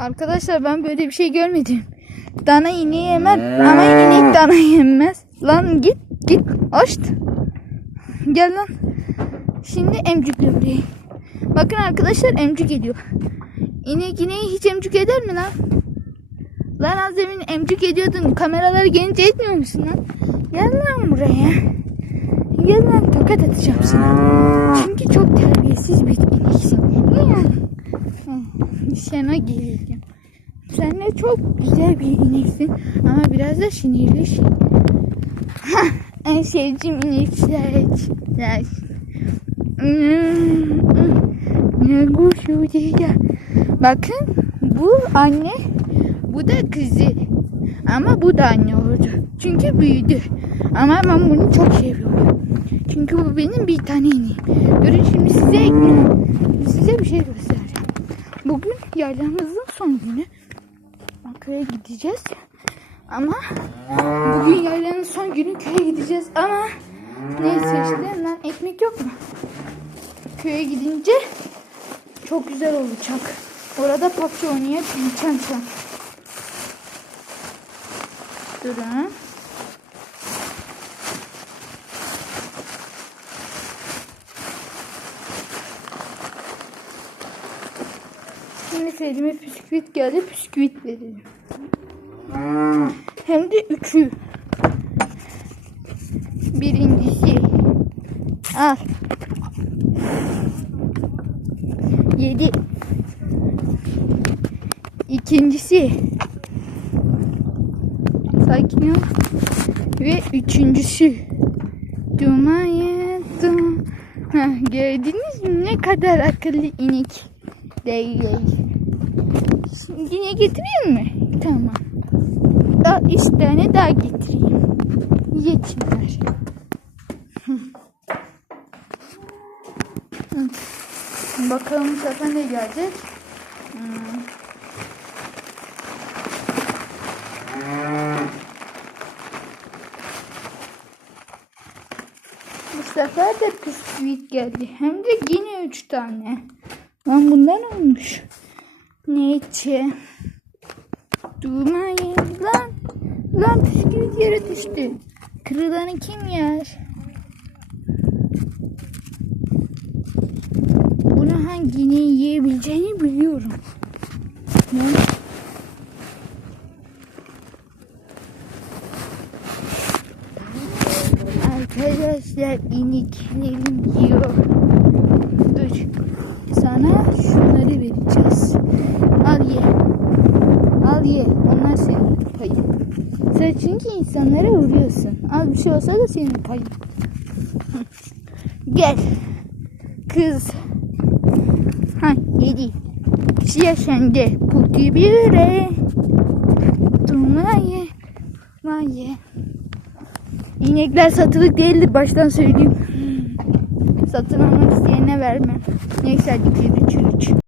Arkadaşlar ben böyle bir şey görmedim. Dana ineği yemez ama inek dana yemez. Lan git git hoşt. Gel lan. Şimdi emcükle buraya. Bakın arkadaşlar emcük ediyor. İnek ineği hiç emcük eder mi lan? Lan az demin emcük ediyordun. Kameralar gelince etmiyor musun lan? Gel lan buraya. Gel lan tokat atacağım sana. Çünkü çok terbiyesiz bir ineksin. Niye? Sana geleceğim. Sen de çok güzel bir ineksin ama biraz da sinirlisin. Hah, en sevdiğim inekler. Ne kuşu diye. Bakın bu anne, bu da kızı. Ama bu da anne oldu. Çünkü büyüdü. Ama ben bunu çok seviyorum. Çünkü bu benim bir tane ineğim. Durun şimdi size size bir şey göstereceğim. Bugün yaylamızın son günü. Köye gideceğiz. Ama bugün yaylanın son günü köye gideceğiz ama neyse işte lan ekmek yok mu? Köye gidince çok güzel olacak. Orada PUBG oynayabileceğim şu an. Durun. Şimdi Selim'e püsküvit geldi. Püsküvit verelim. Hem de üçü. Birincisi. Al. Yedi. İkincisi. Sakin ol. Ve üçüncüsü. Dumaya dum. Heh, gördünüz mü ne kadar akıllı inek değil. Şimdi yine getireyim mi? Tamam. Daha üç tane daha getireyim. Yetimler. Bakalım bu sefer ne gelecek? Hmm. Bu sefer de bisküvit geldi. Hem de yine üç tane. Lan bundan olmuş. Neyse. Durmayın lan. Lan bisküvit yere düştü. Kırılanı kim yer? Bunu hangini yiyebileceğini biliyorum. Ne? Arkadaşlar iniklerim yiyor. Dur. Sana şunları vereceğiz. Al ye. Al ye. Onlar senin payın. Sen çünkü insanlara vuruyorsun. Az bir şey olsa da senin payın. Gel. Kız. Ha yedi. Siyah sende. Puti bire. Durma ye. Ma ye. İnekler satılık değildir baştan söyleyeyim. Satın almak isteyene vermem. Neyse hadi bir üç üç.